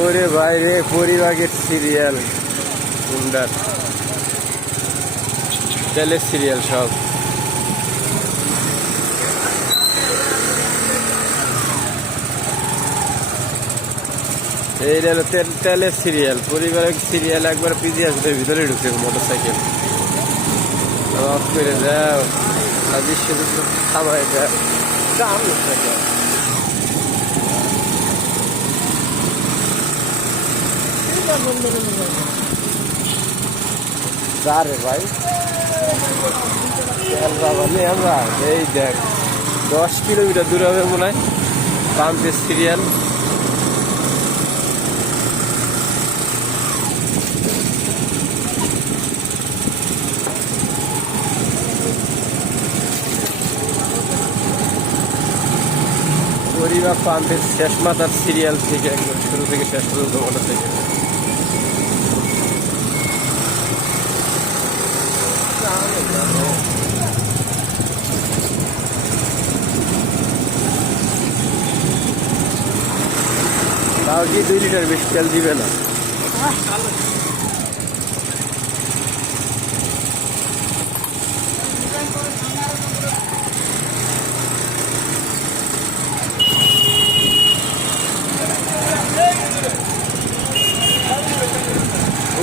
ওরে ভাই রে, পরিবাগের সিরিয়াল, সুন্দর তেলের সিরিয়াল সব। এই হলো তেলের সিরিয়াল, পরিবারের সিরিয়াল। একবার পিজি আসবে, ভিতরে ঢুকছে মোটর সাইকেল। অফ করে যাও, বিশ্বযুদ্ধ থামায় যাও। রে ভাই আমরা এই দেখ 10 কিলোমিটার দূরে হবে মনে হয় পাম্পের সিরিয়াল। পরিবার পাম্পের শেষ মাথার সিরিয়াল থেকে একদম শুরু থেকে শেষ পর্যন্ত মোটর থেকে। তাও কি 2 লিটার বেশি তেল দিবে না?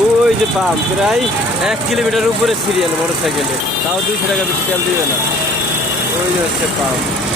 ওই যে পাম্প প্রায় 1 কিলোমিটার উপরে সিরিয়াল মোটর সাইকেলে, তাও 200 টাকা বেশি তেল দিবে না। ওই যে হচ্ছে পাম্প।